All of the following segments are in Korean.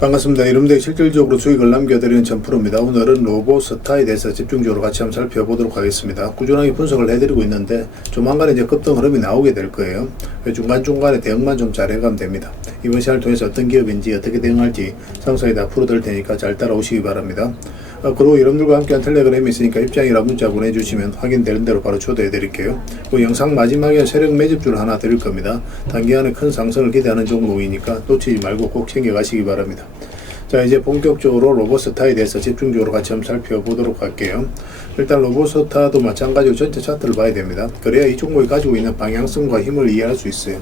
반갑습니다. 여러분들이 실질적으로 수익을 남겨드리는 전프로입니다. 오늘은 로보스타에 대해서 집중적으로 같이 한번 살펴보도록 하겠습니다. 꾸준하게 분석을 해드리고 있는데 조만간에 이제 급등 흐름이 나오게 될 거예요. 중간중간에 대응만 좀 잘 해가면 됩니다. 이번 시간을 통해서 어떤 기업인지 어떻게 대응할지 상세히 다 풀어드릴 테니까 잘 따라오시기 바랍니다. 그리고 여러분들과 함께한 텔레그램이 있으니까 입장이라 문자 보내주시면 확인되는 대로 바로 초대해 드릴게요. 그 영상 마지막에 세력 매집주를 하나 드릴 겁니다. 단기간에 큰 상승을 기대하는 종목이니까 놓치지 말고 꼭 챙겨가시기 바랍니다. 자, 이제 본격적으로 로보스타에 대해서 집중적으로 같이 한번 살펴보도록 할게요. 일단 로보스타도 마찬가지로 전체 차트를 봐야 됩니다. 그래야 이 종목이 가지고 있는 방향성과 힘을 이해할 수 있어요.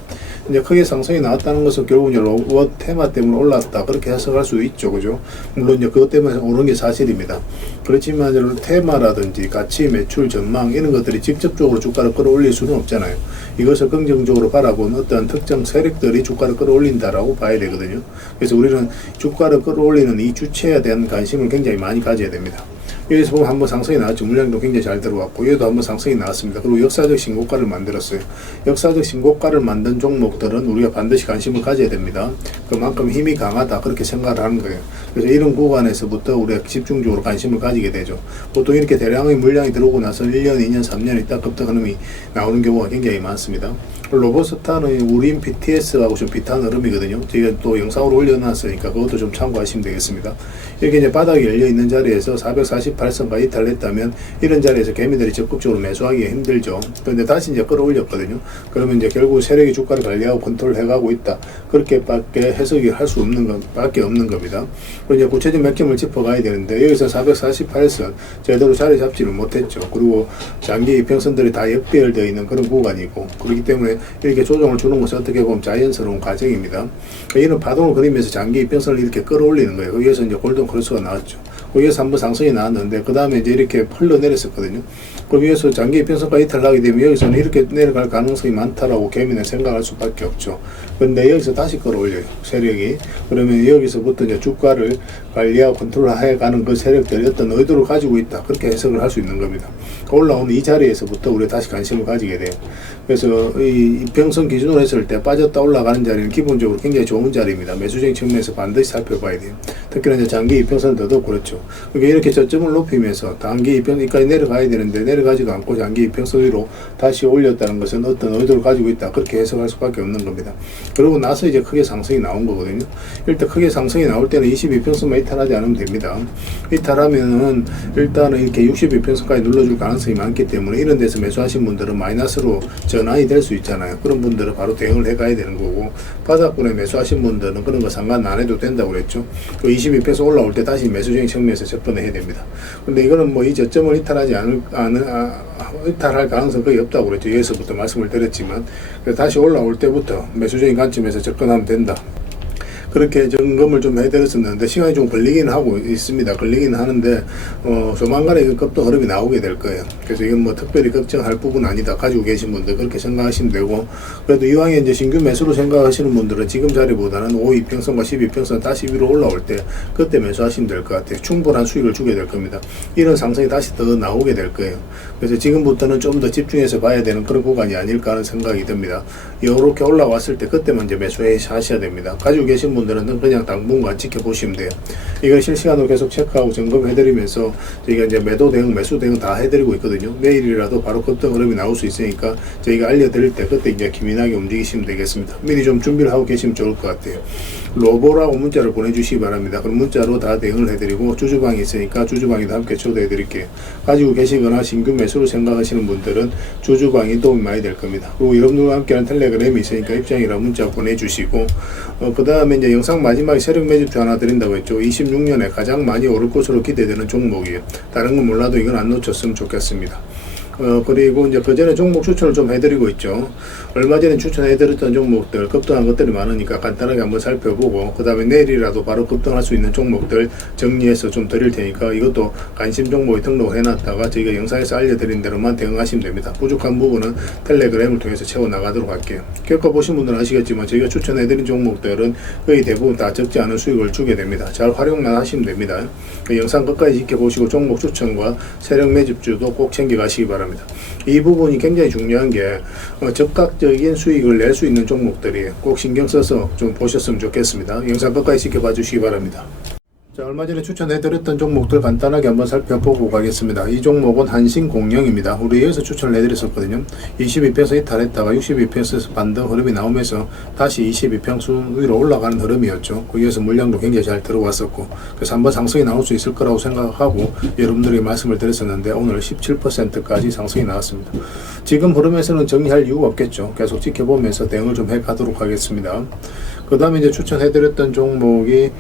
이제 크게 상승이 나왔다는 것은 결국 이제 로봇 테마 때문에 올랐다, 그렇게 해석할 수도 있죠, 그죠? 물론 이제 그것 때문에 오른 게 사실입니다. 그렇지만 이제 테마라든지 가치, 매출, 전망 이런 것들이 직접적으로 주가를 끌어올릴 수는 없잖아요. 이것을 긍정적으로 바라본 어떤 특정 세력들이 주가를 끌어올린다라고 봐야 되거든요. 그래서 우리는 주가를 끌어올리는 이 주체에 대한 관심을 굉장히 많이 가져야 됩니다. 여기서 보면 한번 상승이 나왔죠. 물량도 굉장히 잘 들어왔고, 여기도 한번 상승이 나왔습니다. 그리고 역사적 신고가를 만들었어요. 역사적 신고가를 만든 종목들은 우리가 반드시 관심을 가져야 됩니다. 그만큼 힘이 강하다, 그렇게 생각을 하는 거예요. 그래서 이런 구간에서부터 우리가 집중적으로 관심을 가지게 되죠. 보통 이렇게 대량의 물량이 들어오고 나서 1년, 2년, 3년 있다 급등 흐름이 나오는 경우가 굉장히 많습니다. 로보스타는 우린 BTS하고 좀 비슷한 흐름이거든요. 제가 또 영상으로 올려놨으니까 그것도 좀 참고하시면 되겠습니다. 이렇게 이제 바닥이 열려있는 자리에서 448선까지 이탈했다면 이런 자리에서 개미들이 적극적으로 매수하기 힘들죠. 그런데 다시 이제 끌어올렸거든요. 그러면 이제 결국 세력이 주가를 관리하고 컨트롤해가고 있다, 그렇게밖에 해석이 할 수 없는 것밖에 없는 겁니다. 그리고 이제 구체적인 몇 점을 짚어가야 되는데, 여기서 448선 제대로 자리 잡지를 못했죠. 그리고 장기 이평선들이 다 역배열되어 있는 그런 구간이고, 그렇기 때문에 이렇게 조정을 주는 것은 어떻게 보면 자연스러운 과정입니다. 이런 파동을 그리면서 장기 이평선을 이렇게 끌어올리는 거예요. 거기에서 이제 골든 크로스가 나왔죠. 거기에서 한번 상승이 나왔는데 그 다음에 이제 이렇게 흘러내렸었거든요. 그 위에서 장기 이평선까지 이탈하게 되면 여기서는 이렇게 내려갈 가능성이 많다라고 개미는 생각할 수밖에 없죠. 그런데 여기서 다시 끌어올려요, 세력이. 그러면 여기서부터 이제 주가를 관리하고 컨트롤해 가는 그 세력들이 어떤 의도를 가지고 있다, 그렇게 해석을 할 수 있는 겁니다. 올라오는 이 자리에서부터 우리가 다시 관심을 가지게 돼요. 그래서 이 이평선 기준으로 했을 때 빠졌다 올라가는 자리는 기본적으로 굉장히 좋은 자리입니다. 매수적인 측면에서 반드시 살펴봐야 돼요. 특히나 이제 장기 이평선은 더더욱 그렇죠. 그러니까 이렇게 저점을 높이면서 단기 이평선까지 내려가야 되는데 내려가지도 않고 장기 이평선 위로 다시 올렸다는 것은 어떤 의도를 가지고 있다, 그렇게 해석할 수밖에 없는 겁니다. 그러고 나서 이제 크게 상승이 나온 거거든요. 일단 크게 상승이 나올 때는 22평선만 이탈하지 않으면 됩니다. 이탈하면은 일단은 이렇게 62평선까지 눌러줄 가능성이 많기 때문에 이런 데서 매수하신 분들은 마이너스로 전환이 될 수 있잖아요. 그런 분들은 바로 대응을 해가야 되는 거고, 바닥권에 매수하신 분들은 그런 거 상관 안 해도 된다고 그랬죠. 그 22평선 올라올 때 다시 매수적인 측면에서 접근을 해야 됩니다. 근데 이거는 뭐 이 저점을 이탈하지 이탈할 가능성 거의 없다고 그랬죠. 여기서부터 말씀을 드렸지만, 다시 올라올 때부터 매수적인 관점에서 접근하면 된다, 그렇게 점검을 좀 해드렸었는데 시간이 좀 걸리긴 하고 있습니다. 걸리긴 하는데 조만간에 그 급등 흐름이 나오게 될 거예요. 그래서 이건 뭐 특별히 걱정할 부분 아니다, 가지고 계신 분들 그렇게 생각하시면 되고, 그래도 이왕에 이제 신규 매수로 생각하시는 분들은 지금 자리보다는 5이평선과 12평선 다시 위로 올라올 때 그때 매수하시면 될 것 같아요. 충분한 수익을 주게 될 겁니다. 이런 상승이 다시 더 나오게 될 거예요. 그래서 지금부터는 좀 더 집중해서 봐야 되는 그런 구간이 아닐까 하는 생각이 듭니다. 이렇게 올라왔을 때 그때만 이제 매수하셔야 됩니다. 가지고 계신 분들은 그냥 당분간 지켜보시면 돼요. 이걸 실시간으로 계속 체크하고 점검해드리면서 저희가 이제 매도 대응, 매수 대응 다 해드리고 있거든요. 내일이라도 바로 급등 흐름이 나올 수 있으니까 저희가 알려드릴 때 그때 이제 기민하게 움직이시면 되겠습니다. 미리 좀 준비를 하고 계시면 좋을 것 같아요. 로보라고 문자를 보내주시기 바랍니다. 그럼 문자로 다 대응을 해드리고, 주주방이 있으니까 주주방에도 함께 초대해드릴게요. 가지고 계시거나 신규 매수로 생각하시는 분들은 주주방이 도움이 많이 될 겁니다. 그리고 여러분들과 함께하는 텔레그램이 있으니까 입장이라 문자 보내주시고, 그 다음에 이제 영상 마지막에 세력 매집주 하나 드린다고 했죠. 26년에 가장 많이 오를 것으로 기대되는 종목이에요. 다른 건 몰라도 이건 안 놓쳤으면 좋겠습니다. 그리고 이제 그 전에 종목 추천을 좀 해드리고 있죠. 얼마 전에 추천해드렸던 종목들 급등한 것들이 많으니까 간단하게 한번 살펴보고, 그 다음에 내일이라도 바로 급등할 수 있는 종목들 정리해서 좀 드릴 테니까 이것도 관심 종목에 등록을 해놨다가 저희가 영상에서 알려드린 대로만 대응하시면 됩니다. 부족한 부분은 텔레그램을 통해서 채워나가도록 할게요. 겪어보신 분들은 아시겠지만 저희가 추천해드린 종목들은 거의 대부분 다 적지 않은 수익을 주게 됩니다. 잘 활용만 하시면 됩니다. 그 영상 끝까지 지켜보시고 종목 추천과 세력 매집주도 꼭 챙겨가시기 바랍니다. 바랍니다. 이 부분이 굉장히 중요한 게 적극적인 수익을 낼 수 있는 종목들이 꼭 신경 써서 좀 보셨으면 좋겠습니다. 영상 끝까지 지켜봐 주시기 바랍니다. 자, 얼마 전에 추천해드렸던 종목들 간단하게 한번 살펴보고 가겠습니다. 이 종목은 한신공영입니다. 우리 여기서 추천을 해드렸었거든요. 22평에서 이탈했다가 62평에서 반등 흐름이 나오면서 다시 22평수 위로 올라가는 흐름이었죠. 거기에서 물량도 굉장히 잘 들어왔었고, 그래서 한번 상승이 나올 수 있을 거라고 생각하고 여러분들에게 말씀을 드렸었는데 오늘 17%까지 상승이 나왔습니다. 지금 흐름에서는 정리할 이유가 없겠죠. 계속 지켜보면서 대응을 좀 해가도록 하겠습니다. 그 다음에 이제 추천해드렸던 종목이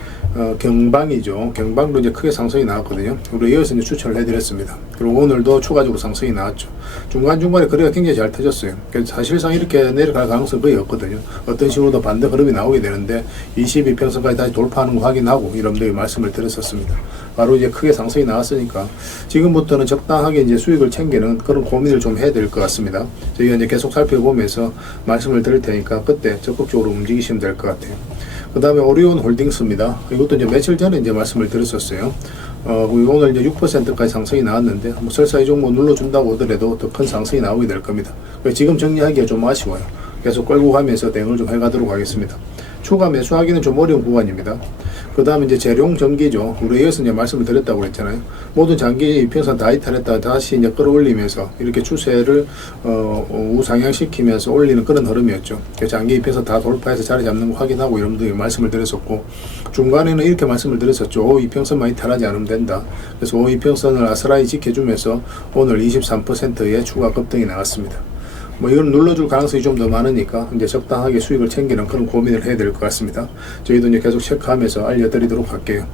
경방이죠. 경방도 이제 크게 상승이 나왔거든요. 우리 여기서 이제 추천을 해드렸습니다. 그리고 오늘도 추가적으로 상승이 나왔죠. 중간중간에 거래가 굉장히 잘 터졌어요. 그래서 사실상 이렇게 내려갈 가능성이 거의 없거든요. 어떤 식으로도 반대 흐름이 나오게 되는데 22평선까지 다시 돌파하는 거 확인하고 여러분들에게 말씀을 드렸었습니다. 바로 이제 크게 상승이 나왔으니까 지금부터는 적당하게 이제 수익을 챙기는 그런 고민을 좀 해야 될 것 같습니다. 저희가 이제 계속 살펴보면서 말씀을 드릴 테니까 그때 적극적으로 움직이시면 될 것 같아요. 그 다음에 오리온 홀딩스입니다. 이것도 이제 며칠 전에 이제 말씀을 드렸었어요. 오늘 이제 6%까지 상승이 나왔는데, 뭐 설사 이 종목 눌러준다고 하더라도 더 큰 상승이 나오게 될 겁니다. 지금 정리하기가 좀 아쉬워요. 계속 끌고 가면서 대응을 좀 해가도록 하겠습니다. 추가 매수하기는 좀 어려운 구간입니다. 그 다음에 이제 재룡 전기죠. 우리 여기서 이제 말씀을 드렸다고 그랬잖아요. 모든 장기 이평선 다 이탈했다가 다시 이제 끌어올리면서 이렇게 추세를 우상향시키면서 올리는 그런 흐름이었죠. 장기 이평선 다 돌파해서 자리 잡는 거 확인하고 여러분들이 말씀을 드렸었고, 중간에는 이렇게 말씀을 드렸었죠. 이평선만 이탈하지 않으면 된다. 그래서 이평선을 아스라이 지켜주면서 오늘 23%의 추가 급등이 나왔습니다. 뭐 이건 눌러줄 가능성이 좀 더 많으니까 이제 적당하게 수익을 챙기는 그런 고민을 해야 될 것 같습니다. 저희도 이제 계속 체크하면서 알려드리도록 할게요.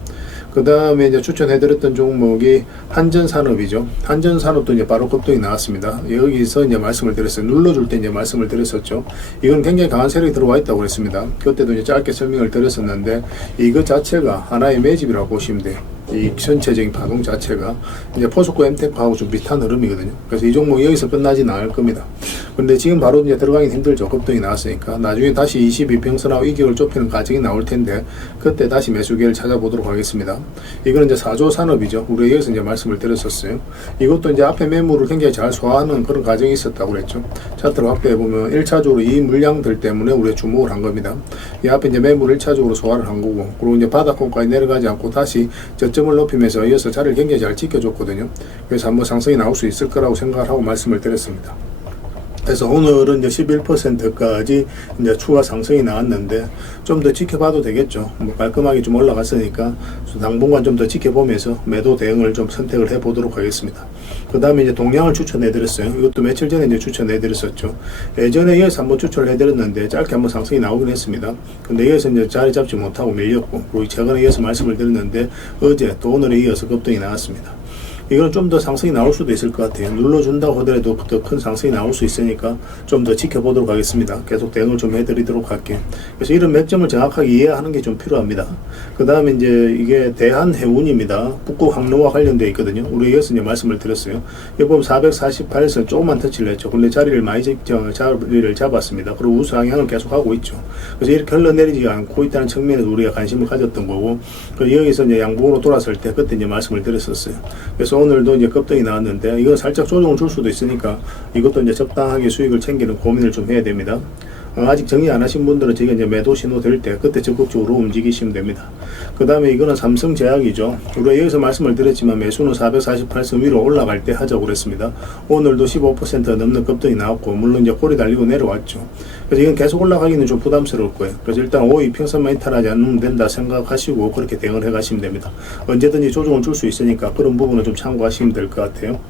그 다음에 이제 추천해드렸던 종목이 한전산업이죠. 한전산업도 이제 바로 급등이 나왔습니다. 여기서 이제 말씀을 드렸어요. 눌러줄 때 이제 말씀을 드렸었죠. 이건 굉장히 강한 세력이 들어와 있다고 그랬습니다. 그때도 이제 짧게 설명을 드렸었는데 이것 자체가 하나의 매집이라고 보시면 돼요. 이 전체적인 파동 자체가 이제 포스코 엠텍하고 좀 비슷한 흐름이거든요. 그래서 이 종목이 여기서 끝나지는 않을 겁니다. 근데 지금 바로 이제 들어가긴 힘들죠. 급등이 나왔으니까. 나중에 다시 22평선하고 이격을 좁히는 과정이 나올 텐데 그때 다시 매수 기회를 찾아보도록 하겠습니다. 이거는 이제 4조 산업이죠. 우리 여기서 이제 말씀을 드렸었어요. 이것도 이제 앞에 매물을 굉장히 잘 소화하는 그런 과정이 있었다고 그랬죠. 차트를 확대해 보면 1차적으로 이 물량들 때문에 우리가 주목을 한 겁니다. 이 앞에 이제 매물을 1차적으로 소화를 한 거고, 그리고 이제 바닥권까지 내려가지 않고 다시 저점을 높이면서 이어서 자리를 굉장히 잘 지켜줬거든요. 그래서 한번 상승이 나올 수 있을 거라고 생각을 하고 말씀을 드렸습니다. 그래서 오늘은 이제 11%까지 이제 추가 상승이 나왔는데 좀 더 지켜봐도 되겠죠. 뭐 깔끔하게 좀 올라갔으니까 당분간 좀 더 지켜보면서 매도 대응을 좀 선택을 해 보도록 하겠습니다. 그 다음에 이제 동양을 추천해 드렸어요. 이것도 며칠 전에 이제 추천해 드렸었죠. 예전에 이어서 한번 추천을 해 드렸는데 짧게 한번 상승이 나오긴 했습니다. 근데 이어서 이제 자리 잡지 못하고 밀렸고, 그리고 최근에 이어서 말씀을 드렸는데 어제 또 오늘에 이어서 급등이 나왔습니다. 이건 좀 더 상승이 나올 수도 있을 것 같아요. 눌러준다고 하더라도 더 큰 상승이 나올 수 있으니까 좀 더 지켜보도록 하겠습니다. 계속 대응을 좀 해드리도록 할게요. 그래서 이런 맥점을 정확하게 이해하는 게 좀 필요합니다. 그 다음에 이제 이게 대한해운입니다. 북극 항로와 관련되어 있거든요. 우리 여기서 이제 말씀을 드렸어요. 여기 보면 448에서 조금만 터치를 했죠. 근데 자리를 많이 잡았습니다. 그리고 우상향을 계속 하고 있죠. 그래서 이렇게 흘러내리지 않고 있다는 측면에서 우리가 관심을 가졌던 거고, 여기서 이제 양봉으로 돌았을 때 그때 이제 말씀을 드렸었어요. 그래서 오늘도 이제 급등이 나왔는데 이건 살짝 조정을 줄 수도 있으니까 이것도 이제 적당하게 수익을 챙기는 고민을 좀 해야 됩니다. 아직 정리 안 하신 분들은 지금 이제 매도 신호 될 때 그때 적극적으로 움직이시면 됩니다. 그 다음에 이거는 삼성제약이죠. 우리가 여기서 말씀을 드렸지만 매수는 448선 위로 올라갈 때 하자고 그랬습니다. 오늘도 15% 넘는 급등이 나왔고, 물론 이제 꼬리 달리고 내려왔죠. 그래서 이건 계속 올라가기는 좀 부담스러울 거예요. 그래서 일단 5이평선만 이탈하지 않으면 된다 생각하시고 그렇게 대응을 해 가시면 됩니다. 언제든지 조정을 줄 수 있으니까 그런 부분을 좀 참고하시면 될 것 같아요.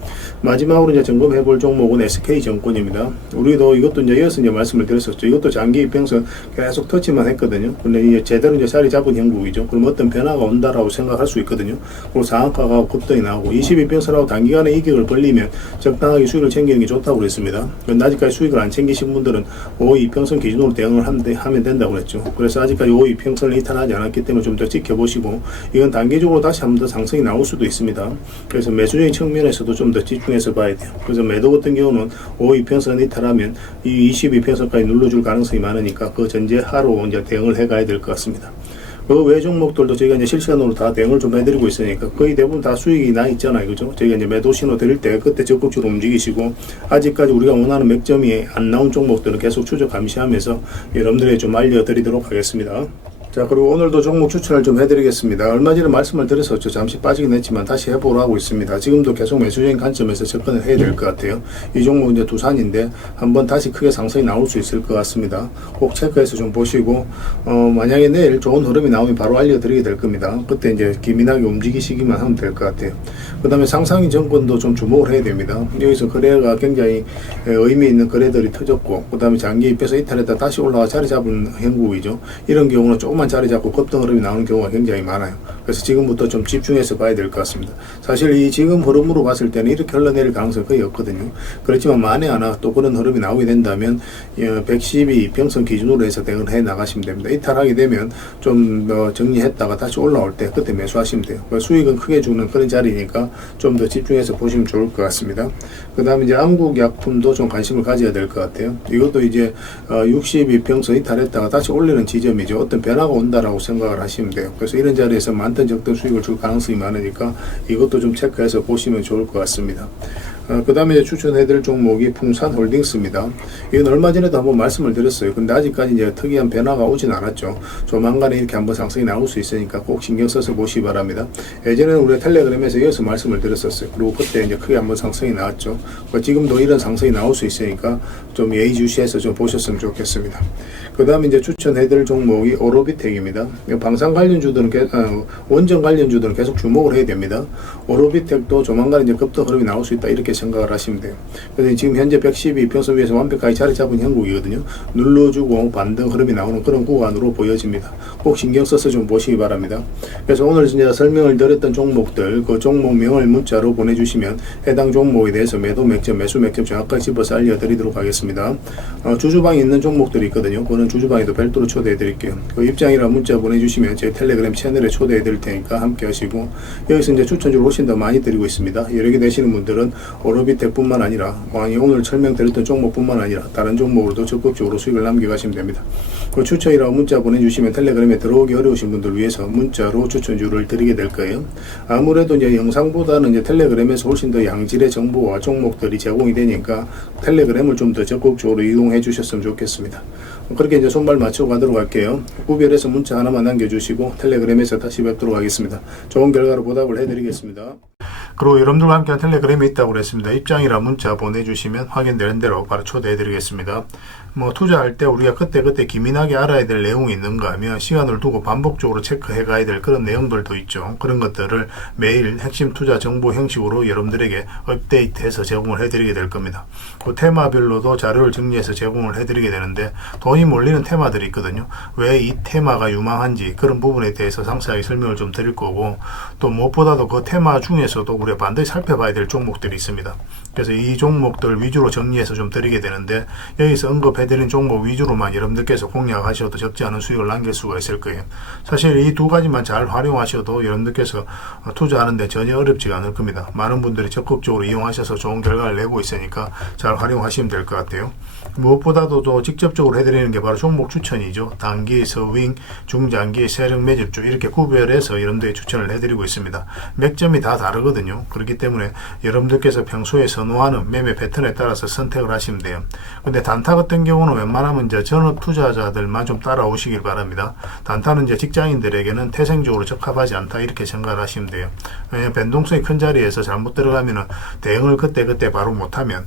마지막으로 이제 점검해 볼 종목은 SK증권입니다. 우리도 이것도 이제 이어서 이제 말씀을 드렸었죠. 이것도 장기 이평선 계속 터치만 했거든요. 근데 이제 제대로 이제 자리 잡은 형국이죠. 그럼 어떤 변화가 온다라고 생각할 수 있거든요. 그리고 상한가가 급등이 나오고 22평선하고 단기간에 이격을 벌리면 적당하게 수익을 챙기는 게 좋다고 그랬습니다. 근데 아직까지 수익을 안 챙기신 분들은 5이평선 기준으로 대응을 하면 된다고 그랬죠. 그래서 아직까지 5이평선을 이탈하지 않았기 때문에 좀 더 지켜보시고, 이건 단기적으로 다시 한번 더 상승이 나올 수도 있습니다. 그래서 매수적인 측면에서도 좀 더 집중해서 봐야 돼요. 그래서 매도 같은 경우는 5이평선 이탈하면 이 22평선까지 눌러줄 가능성이 많으니까 그 전제하로 이제 대응을 해 가야 될 것 같습니다. 그 외 종목들도 저희가 이제 실시간으로 다 대응을 좀 해드리고 있으니까 거의 대부분 다 수익이 나 있잖아요. 그죠? 저희가 이제 매도 신호 드릴 때 그때 적극적으로 움직이시고, 아직까지 우리가 원하는 맥점이 안 나온 종목들은 계속 추적 감시하면서 여러분들에게 좀 알려드리도록 하겠습니다. 자, 그리고 오늘도 종목 추천을 좀 해드리겠습니다. 얼마 전에 말씀을 드렸었죠. 잠시 빠지긴 했지만 다시 해보러 하고 있습니다. 지금도 계속 매수적인 관점에서 접근을 해야 될 것 같아요. 이 종목 이제 두산인데 한번 다시 크게 상승이 나올 수 있을 것 같습니다. 꼭 체크해서 좀 보시고, 만약에 내일 좋은 흐름이 나오면 바로 알려드리게 될 겁니다. 그때 이제 기민하게 움직이시기만 하면 될 것 같아요. 그 다음에 상상인 정권도 좀 주목을 해야 됩니다. 여기서 거래가 굉장히 의미 있는 거래들이 터졌고, 그 다음에 장기 입에서 이탈했다 다시 올라가 자리 잡은 형국이죠. 이런 경우는 조금만 자리 잡고 급등 흐름이 나오는 경우가 굉장히 많아요. 그래서 지금부터 좀 집중해서 봐야 될 것 같습니다. 사실 이 지금 흐름으로 봤을 때는 이렇게 흘러내릴 가능성이 거의 없거든요. 그렇지만 만에 하나 또 그런 흐름이 나오게 된다면 112 평선 기준으로 해서 대응을 해 나가시면 됩니다. 이탈하게 되면 좀 정리했다가 다시 올라올 때 그때 매수하시면 돼요. 수익은 크게 주는 그런 자리니까 좀 더 집중해서 보시면 좋을 것 같습니다. 그 다음에 이제 안국약품도 좀 관심을 가져야 될 것 같아요. 이것도 이제 62 평선 이탈했다가 다시 올리는 지점이죠. 어떤 변화가 온다라고 생각을 하시면 돼요. 그래서 이런 자리에서 많든 적든 수익을 줄 가능성이 많으니까 이것도 좀 체크해서 보시면 좋을 것 같습니다. 그 다음에 추천해드릴 종목이 풍산홀딩스입니다. 이건 얼마 전에도 한번 말씀을 드렸어요. 근데 아직까지 이제 특이한 변화가 오진 않았죠. 조만간에 이렇게 한번 상승이 나올 수 있으니까 꼭 신경 써서 보시기 바랍니다. 예전에는 우리 텔레그램에서 이어서 말씀을 드렸었어요. 그리고 그때 이제 크게 한번 상승이 나왔죠. 지금도 이런 상승이 나올 수 있으니까 좀 예의주시해서 좀 보셨으면 좋겠습니다. 그 다음에 이제 추천해드릴 종목이 오로비텍입니다. 방산 관련주들은 원전 관련주들은 계속 주목을 해야 됩니다. 오로비텍도 조만간 이제 급등 흐름이 나올 수 있다 이렇게 생각을 하시면 돼요. 그래서 지금 현재 112 평선 위에서 완벽하게 자리 잡은 형국이거든요. 눌러주고 반등 흐름이 나오는 그런 구간으로 보여집니다. 꼭 신경 써서 좀 보시기 바랍니다. 그래서 오늘 이제 설명을 드렸던 종목들, 그 종목명을 문자로 보내주시면 해당 종목에 대해서 매도 맥점, 매수 맥점 정확하게 집어서 알려드리도록 하겠습니다. 주주방에 있는 종목들이 있거든요. 그거는 주주방에도 별도로 초대해 드릴게요. 그 입장이랑 문자 보내주시면 제 텔레그램 채널에 초대해 드릴 테니까 함께 하시고, 여기서 이제 추천주를 훨씬 더 많이 드리고 있습니다. 여러 개 되시는 분들은 오로비텍뿐만 아니라 오늘 설명드렸던 종목뿐만 아니라 다른 종목으로도 적극적으로 수익을 남겨가시면 됩니다. 그 추천이라고 문자 보내주시면 텔레그램에 들어오기 어려우신 분들 위해서 문자로 추천주를 드리게 될 거예요. 아무래도 이제 영상보다는 이제 텔레그램에서 훨씬 더 양질의 정보와 종목들이 제공이 되니까 텔레그램을 좀 더 적극적으로 이용해 주셨으면 좋겠습니다. 그렇게 이제 손발 맞춰 가도록 할게요. 구별해서 문자 하나만 남겨주시고 텔레그램에서 다시 뵙도록 하겠습니다. 좋은 결과로 보답을 해드리겠습니다. 그리고 여러분들과 함께한 텔레그램이 있다고 그랬습니다. 입장이라 문자 보내주시면 확인되는 대로 바로 초대해드리겠습니다. 투자할 때 우리가 그때그때 기민하게 알아야 될 내용이 있는가 하면 시간을 두고 반복적으로 체크해 가야 될 그런 내용들도 있죠. 그런 것들을 매일 핵심 투자 정보 형식으로 여러분들에게 업데이트해서 제공을 해드리게 될 겁니다. 그 테마별로도 자료를 정리해서 제공을 해드리게 되는데 돈이 몰리는 테마들이 있거든요. 왜 이 테마가 유망한지 그런 부분에 대해서 상세하게 설명을 좀 드릴 거고, 또 무엇보다도 그 테마 중에서도 우리가 반드시 살펴봐야 될 종목들이 있습니다. 그래서 이 종목들 위주로 정리해서 좀 드리게 되는데, 여기서 언급해드린 종목 위주로만 여러분들께서 공략하셔도 적지 않은 수익을 남길 수가 있을 거예요. 사실 이 두 가지만 잘 활용하셔도 여러분들께서 투자하는데 전혀 어렵지가 않을 겁니다. 많은 분들이 적극적으로 이용하셔서 좋은 결과를 내고 있으니까 잘 활용하시면 될 것 같아요. 무엇보다도 또 직접적으로 해드리는 게 바로 종목 추천이죠. 단기, 서윙, 중장기, 세력 매집주 이렇게 구별해서 여러분들이 추천을 해드리고 있습니다. 맥점이 다 다르거든요. 그렇기 때문에 여러분들께서 평소에 선호하는 매매 패턴에 따라서 선택을 하시면 돼요. 근데 단타 같은 경우는 웬만하면 이제 전업 투자자들만 좀 따라오시길 바랍니다. 단타는 이제 직장인들에게는 태생적으로 적합하지 않다 이렇게 생각을 하시면 돼요. 왜냐하면 변동성이 큰 자리에서 잘못 들어가면은 대응을 그때 바로 못하면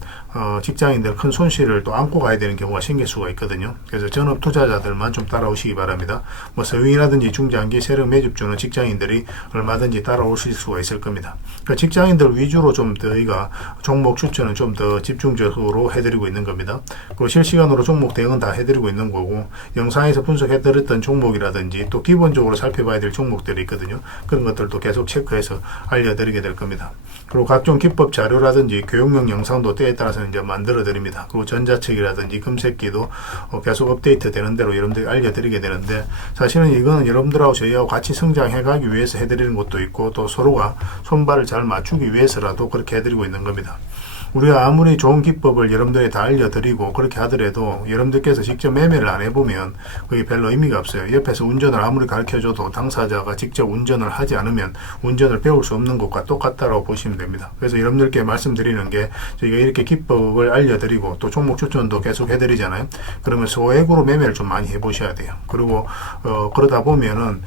직장인들 큰 손실을 또 안고 가야 되는 경우가 생길 수가 있거든요. 그래서 전업 투자자들만 좀 따라오시기 바랍니다. 서윙이라든지 중장기 세력 매집주는 직장인들이 얼마든지 따라오실 수가 있을 겁니다. 그러니까 직장인들 위주로 좀 저희가 종목 추천은 좀 더 집중적으로 해드리고 있는 겁니다. 그리고 실시간으로 종목 대응은 다 해드리고 있는 거고, 영상에서 분석해드렸던 종목이라든지 또 기본적으로 살펴봐야 될 종목들이 있거든요. 그런 것들도 계속 체크해서 알려드리게 될 겁니다. 그리고 각종 기법 자료라든지 교육용 영상도 때에 따라서는 이제 만들어 드립니다. 그리고 전자책이라든지 금색기도 계속 업데이트 되는 대로 여러분들이 알려드리게 되는데, 사실은 이거는 여러분들하고 저희하고 같이 성장해 가기 위해서 해드리는 것도 있고, 또 서로가 손발을 잘 맞추기 위해서라도 그렇게 해드리고 있는 겁니다. 우리가 아무리 좋은 기법을 여러분들이 다 알려드리고 그렇게 하더라도 여러분들께서 직접 매매를 안 해보면 그게 별로 의미가 없어요. 옆에서 운전을 아무리 가르쳐줘도 당사자가 직접 운전을 하지 않으면 운전을 배울 수 없는 것과 똑같다고 보시면 됩니다. 그래서 여러분들께 말씀드리는 게 저희가 이렇게 기법을 알려드리고 또 종목 추천도 계속 해드리잖아요. 그러면 소액으로 매매를 좀 많이 해보셔야 돼요. 그리고 그러다 보면은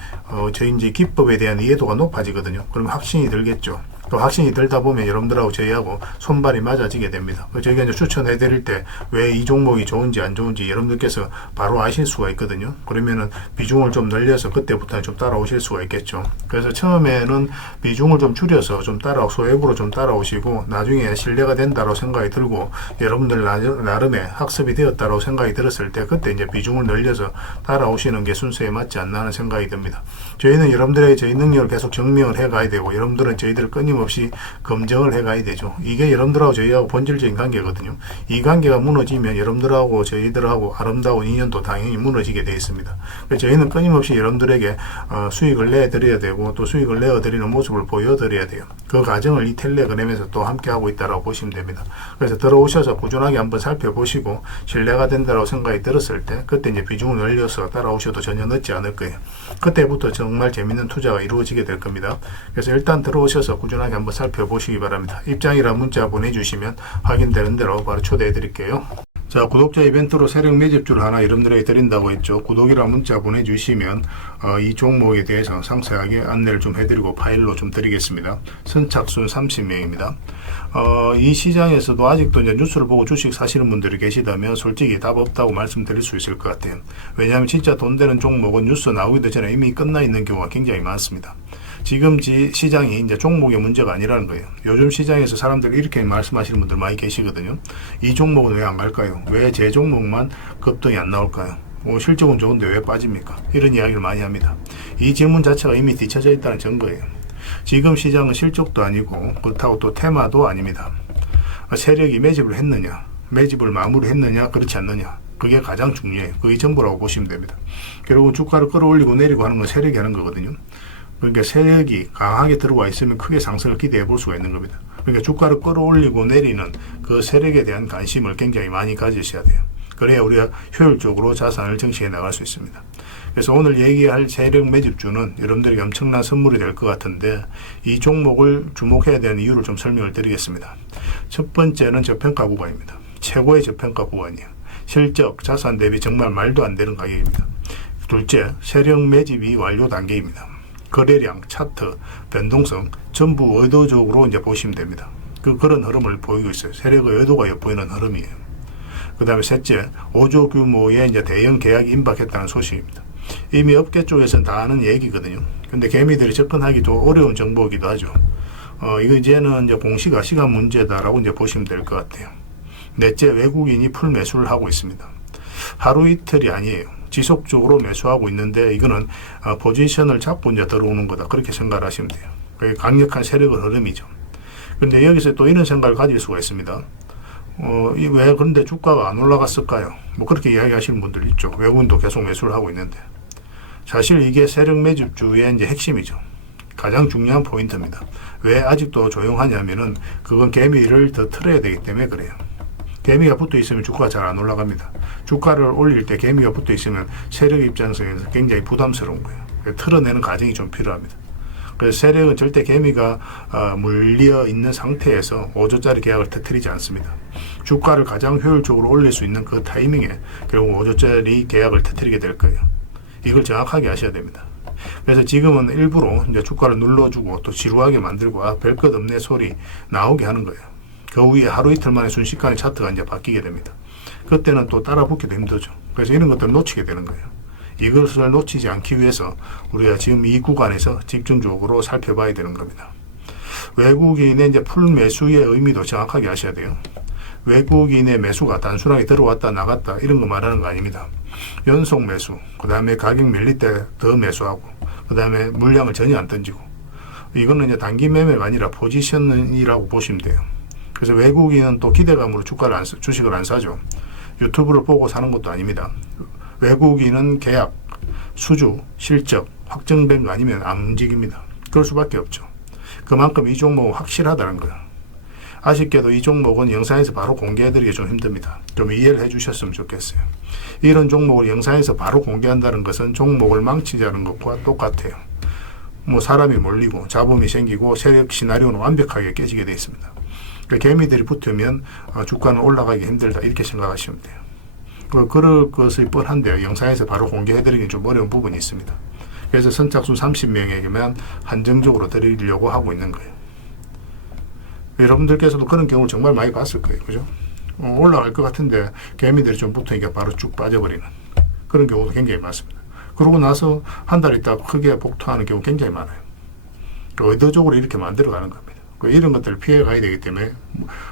저희 이제 기법에 대한 이해도가 높아지거든요. 그러면 확신이 들겠죠. 또 확신이 들다 보면 여러분들하고 저희하고 손발이 맞아지게 됩니다. 저희가 이제 추천해 드릴 때 왜 이 종목이 좋은지 안 좋은지 여러분들께서 바로 아실 수가 있거든요. 그러면은 비중을 좀 늘려서 그때부터는 좀 따라오실 수가 있겠죠. 그래서 처음에는 비중을 좀 줄여서 좀 소액으로 좀 따라오시고 나중에 신뢰가 된다고 생각이 들고 여러분들 나름의 학습이 되었다고 생각이 들었을 때 그때 이제 비중을 늘려서 따라오시는 게 순서에 맞지 않나 하는 생각이 듭니다. 저희는 여러분들에게 저희 능력을 계속 증명을 해 가야 되고 여러분들은 저희들을 끊임없이 검증을 해 가야 되죠. 이게 여러분들하고 저희하고 본질적인 관계거든요. 이 관계가 무너지면 여러분들하고 저희들하고 아름다운 인연도 당연히 무너지게 되어 있습니다. 그래서 저희는 끊임없이 여러분들에게 수익을 내드려야 되고 또 수익을 내어드리는 모습을 보여드려야 돼요. 그 과정을 이 텔레그램에서 또 함께 하고 있다고 보시면 됩니다. 그래서 들어오셔서 꾸준하게 한번 살펴보시고 신뢰가 된다고 생각이 들었을 때 그때 이제 비중을 늘려서 따라오셔도 전혀 늦지 않을 거예요. 그때부터 정말 재밌는 투자가 이루어지게 될 겁니다. 그래서 일단 들어오셔서 꾸준하게 한번 살펴보시기 바랍니다. 입장이란 문자 보내주시면 확인되는 대로 바로 초대해 드릴게요. 자, 구독자 이벤트로 세력 매집주를 하나 여러분들에게 드린다고 했죠. 구독이란 문자 보내주시면 이 종목에 대해서 상세하게 안내를 좀 해드리고 파일로 좀 드리겠습니다. 선착순 30명입니다. 이 시장에서도 아직도 이제 뉴스를 보고 주식 사시는 분들이 계시다면 솔직히 답 없다고 말씀드릴 수 있을 것 같아요. 왜냐하면 진짜 돈 되는 종목은 뉴스 나오기도 전에 이미 끝나 있는 경우가 굉장히 많습니다. 지금 시장이 이제 종목의 문제가 아니라는 거예요. 요즘 시장에서 사람들이 이렇게 말씀하시는 분들 많이 계시거든요. 이 종목은 왜 안 갈까요? 왜 제 종목만 급등이 안 나올까요? 실적은 좋은데 왜 빠집니까? 이런 이야기를 많이 합니다. 이 질문 자체가 이미 뒤쳐져 있다는 증거예요. 지금 시장은 실적도 아니고 그렇다고 또 테마도 아닙니다. 세력이 매집을 했느냐, 매집을 마무리했느냐, 그렇지 않느냐, 그게 가장 중요해요. 그게 전부라고 보시면 됩니다. 결국은 주가를 끌어올리고 내리고 하는 건 세력이 하는 거거든요. 그러니까 세력이 강하게 들어와 있으면 크게 상승을 기대해 볼 수가 있는 겁니다. 그러니까 주가를 끌어올리고 내리는 그 세력에 대한 관심을 굉장히 많이 가지셔야 돼요. 그래야 우리가 효율적으로 자산을 정치해 나갈 수 있습니다. 그래서 오늘 얘기할 세력 매집주는 여러분들에게 엄청난 선물이 될 것 같은데 이 종목을 주목해야 되는 이유를 좀 설명을 드리겠습니다. 첫 번째는 저평가 구간입니다. 최고의 저평가 구간이에요. 실적, 자산 대비 정말 말도 안 되는 가격입니다. 둘째, 세력 매집이 완료 단계입니다. 거래량, 차트, 변동성 전부 의도적으로 이제 보시면 됩니다. 그런 흐름을 보이고 있어요. 세력의 의도가 엿보이는 흐름이에요. 그 다음에 셋째, 5조 규모의 이제 대형 계약이 임박했다는 소식입니다. 이미 업계 쪽에서는 다 아는 얘기거든요. 근데 개미들이 접근하기 좀 어려운 정보이기도 하죠. 이거 이제는 이제 공시가 시간 문제다라고 이제 보시면 될 것 같아요. 넷째, 외국인이 풀 매수를 하고 있습니다. 하루 이틀이 아니에요. 지속적으로 매수하고 있는데 이거는 포지션을 잡고 이제 들어오는 거다. 그렇게 생각을 하시면 돼요. 그게 강력한 세력의 흐름이죠. 그런데 여기서 또 이런 생각을 가질 수가 있습니다. 왜 그런데 주가가 안 올라갔을까요? 뭐 그렇게 이야기하시는 분들 있죠. 외국인도 계속 매수를 하고 있는데 사실 이게 세력 매집주의 이제 핵심이죠. 가장 중요한 포인트입니다. 왜 아직도 조용하냐면은 그건 개미를 더 틀어야 되기 때문에 그래요. 개미가 붙어 있으면 주가가 잘 안 올라갑니다. 주가를 올릴 때 개미가 붙어 있으면 세력 입장에서 굉장히 부담스러운 거예요. 틀어내는 과정이 좀 필요합니다. 그래서 세력은 절대 개미가 물려 있는 상태에서 5조짜리 계약을 터뜨리지 않습니다. 주가를 가장 효율적으로 올릴 수 있는 그 타이밍에 결국 5조짜리 계약을 터뜨리게 될 거예요. 이걸 정확하게 아셔야 됩니다. 그래서 지금은 일부러 이제 주가를 눌러주고 또 지루하게 만들고 별 것 없네 소리 나오게 하는 거예요. 그 후에 하루 이틀 만에 순식간에 차트가 이제 바뀌게 됩니다. 그때는 또 따라 붙기도 힘들죠. 그래서 이런 것들을 놓치게 되는 거예요. 이것을 놓치지 않기 위해서 우리가 지금 이 구간에서 집중적으로 살펴봐야 되는 겁니다. 외국인의 이제 풀 매수의 의미도 정확하게 아셔야 돼요. 외국인의 매수가 단순하게 들어왔다 나갔다 이런 거 말하는 거 아닙니다. 연속 매수, 그 다음에 가격 밀릴 때 더 매수하고, 그 다음에 물량을 전혀 안 던지고, 이거는 이제 단기 매매가 아니라 포지션이라고 보시면 돼요. 그래서 외국인은 또 기대감으로 주식을 안 사죠. 유튜브를 보고 사는 것도 아닙니다. 외국인은 계약, 수주, 실적 확정된 거 아니면 안 움직입니다. 그럴 수밖에 없죠. 그만큼 이 종목은 확실하다는 거예요. 아쉽게도 이 종목은 영상에서 바로 공개해드리기 좀 힘듭니다. 좀 이해를 해주셨으면 좋겠어요. 이런 종목을 영상에서 바로 공개한다는 것은 종목을 망치자는 것과 똑같아요. 뭐 사람이 몰리고 잡음이 생기고 세력 시나리오는 완벽하게 깨지게 되어 있습니다. 그러니까 개미들이 붙으면 주가는 올라가기 힘들다 이렇게 생각하시면 돼요. 그럴 것이 뻔한데요. 영상에서 바로 공개해드리기 좀 어려운 부분이 있습니다. 그래서 선착순 30명에게만 한정적으로 드리려고 하고 있는 거예요. 여러분들께서도 그런 경우를 정말 많이 봤을 거예요. 그죠? 올라갈 것 같은데 개미들이 좀 붙으니까 바로 쭉 빠져버리는 그런 경우도 굉장히 많습니다. 그러고 나서 한 달 있다가 크게 복토하는 경우 굉장히 많아요. 의도적으로 이렇게 만들어가는 겁니다. 이런 것들을 피해 가야 되기 때문에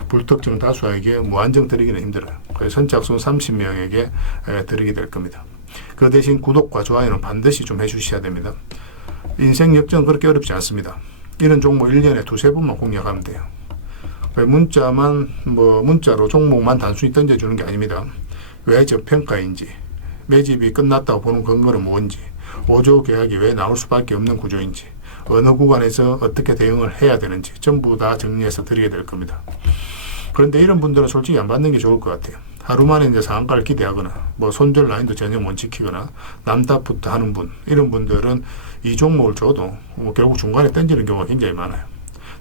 불특정 다수에게 무한정 드리기는 힘들어요. 그래서 선착순 30명에게 드리게 될 겁니다. 그 대신 구독과 좋아요는 반드시 좀 해주셔야 됩니다. 인생 역전은 그렇게 어렵지 않습니다. 이런 종목 1년에 두세 번만 공략하면 돼요. 문자로 종목만 단순히 던져주는 게 아닙니다. 왜 저평가인지, 매집이 끝났다고 보는 근거는 뭔지, 5조 계약이 왜 나올 수밖에 없는 구조인지, 어느 구간에서 어떻게 대응을 해야 되는지 전부 다 정리해서 드리게 될 겁니다. 그런데 이런 분들은 솔직히 안 받는 게 좋을 것 같아요. 하루 만에 이제 상한가를 기대하거나 손절 라인도 전혀 못 지키거나 남답부터 하는 분, 이런 분들은 이 종목을 줘도 결국 중간에 던지는 경우가 굉장히 많아요.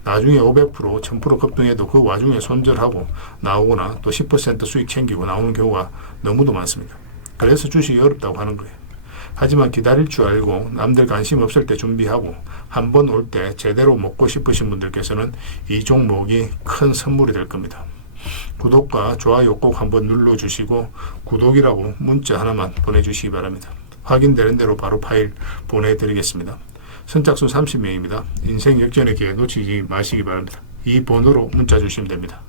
나중에 500%, 1000% 급등해도 그 와중에 손절하고 나오거나 또 10% 수익 챙기고 나오는 경우가 너무도 많습니다. 그래서 주식이 어렵다고 하는 거예요. 하지만 기다릴 줄 알고 남들 관심 없을 때 준비하고 한 번 올 때 제대로 먹고 싶으신 분들께서는 이 종목이 큰 선물이 될 겁니다. 구독과 좋아요 꼭 한번 눌러주시고 구독이라고 문자 하나만 보내주시기 바랍니다. 확인되는 대로 바로 파일 보내드리겠습니다. 선착순 30명입니다. 인생 역전의 기회 놓치지 마시기 바랍니다. 이 번호로 문자 주시면 됩니다.